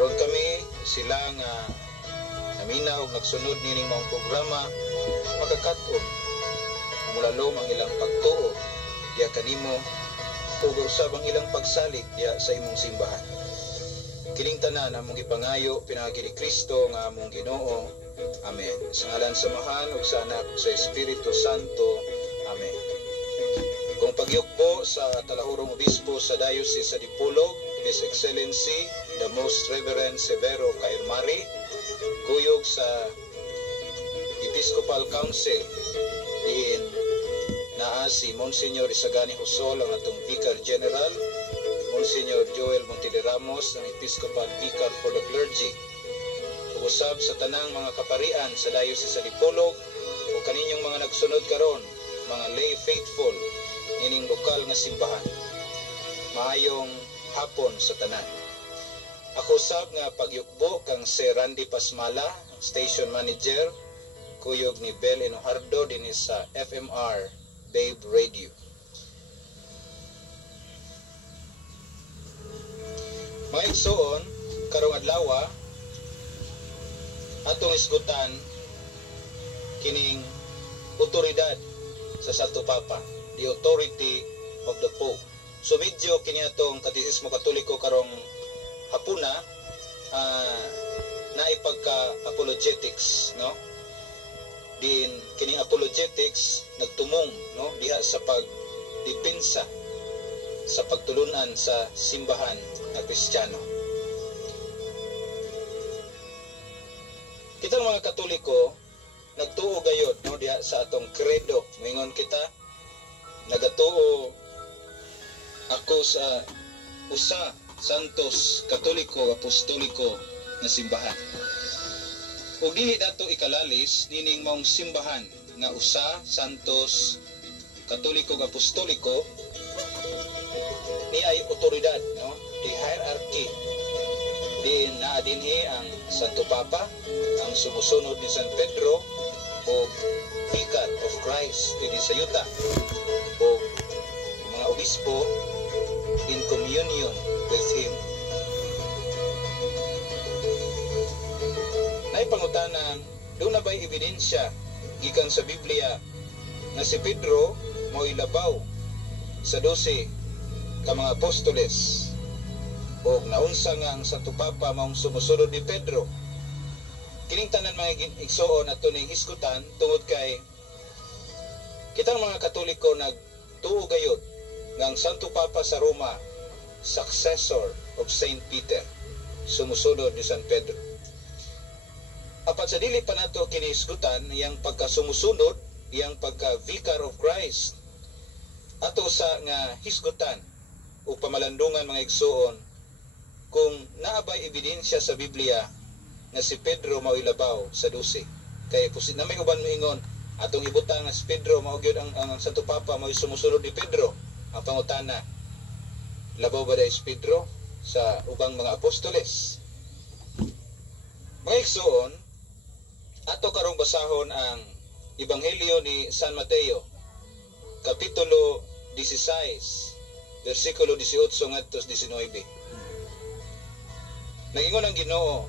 aron kami sila nga naminaw nagsunod nining mga programa makakat-on mulalom ang ilang pagtuo diya kanimo ug usab ang ilang pagsalig diya sa imong simbahan. Kining tanan among gipangayo pinaagi ni Kristo nga among Ginoo. Amen. Sa ngalan sa Amahan ug sa Anak ug sa Espiritu Santo. Amen. Kung pagyukbo sa talahurong obispo sa Diocese sa Dipolog, His Excellency the Most Reverend Severo Cairmari, kuyog sa Episcopal Council diin naa si Monsignor Isagani Husol ang atong Vicar General, Monsignor Joel Montide Ramos ang Episcopal Vicar for the Clergy, ug usab sa tanang mga kaparian sa Diocese sa Dipolog o kaninyong mga nagsunod karon, mga lay faithful ining lokal nga simbahan. Maayong hapon sa tanan. Ako usab nga pagyukbo kang si Randy Pasmala, Station Manager, kuyog ni Bel Enojardo dinhi sa FMR Babe Radio. Mga igsoon, karong adlaw atong isgutan kining otoridad sa Santo Papa, the authority of the Pope. So medyo kini atong Katekismo Katoliko karong hapuna na ipagka-apologetics, no? Din kining apologetics nagtumong, no, diha sa pagdepensa sa pagtulunan sa simbahan na Kristiyano. Kitang mga Katoliko nagtuo gayud, no, diha sa atong credo. Moingon kita nagatuo ako sa usa Santos Katoliko Apostoliko nga simbahan. Ug dili dato ikalalis nining maong simbahan nga usa Santos Katoliko Apostoliko ni ay otoridad, no? The hierarchy. Din naa dinhi ang Santo Papa, ang sumusunod ni San Pedro o Vicar of Christ dinhi sa yuta, o mga obispo in communion with him. Naipangutanan, doon na ba'y ebidensya gikan sa Biblia na si Pedro mo ilabaw sa 12 ka mga apostoles o naunsa nga ang Santo Papa maong sumusunod ni Pedro? Kining tanan mga igsoon ato ning hisgutan tungod kay kitang mga Katoliko nagtuo gayud nga ang Santo Papa sa Roma successor of Saint Peter, sumusunod ni San Pedro. Apat sa dili pa nato kinihisgutan iyang pagkasumusunod, iyang pagka-Vicar of Christ, ato sa nga hisgutan o pamalandungan mga igsoon kung naabay ebidensya sa Biblia nga si Pedro mauilabaw sa 12. Kay pusit na may uban moingon atong ibutang nga si Pedro mao gyud ang Santo Papa mao sumusunod ni Pedro. Ang pangutana, labaw ba dahil si Pedro sa ubang mga apostoles? Mga igsoon, ato karong basahon ang Ebanghelyo ni San Mateo, Kapitulo 16, versikulo 18 ngadto 19. Nagingon ang Ginoo,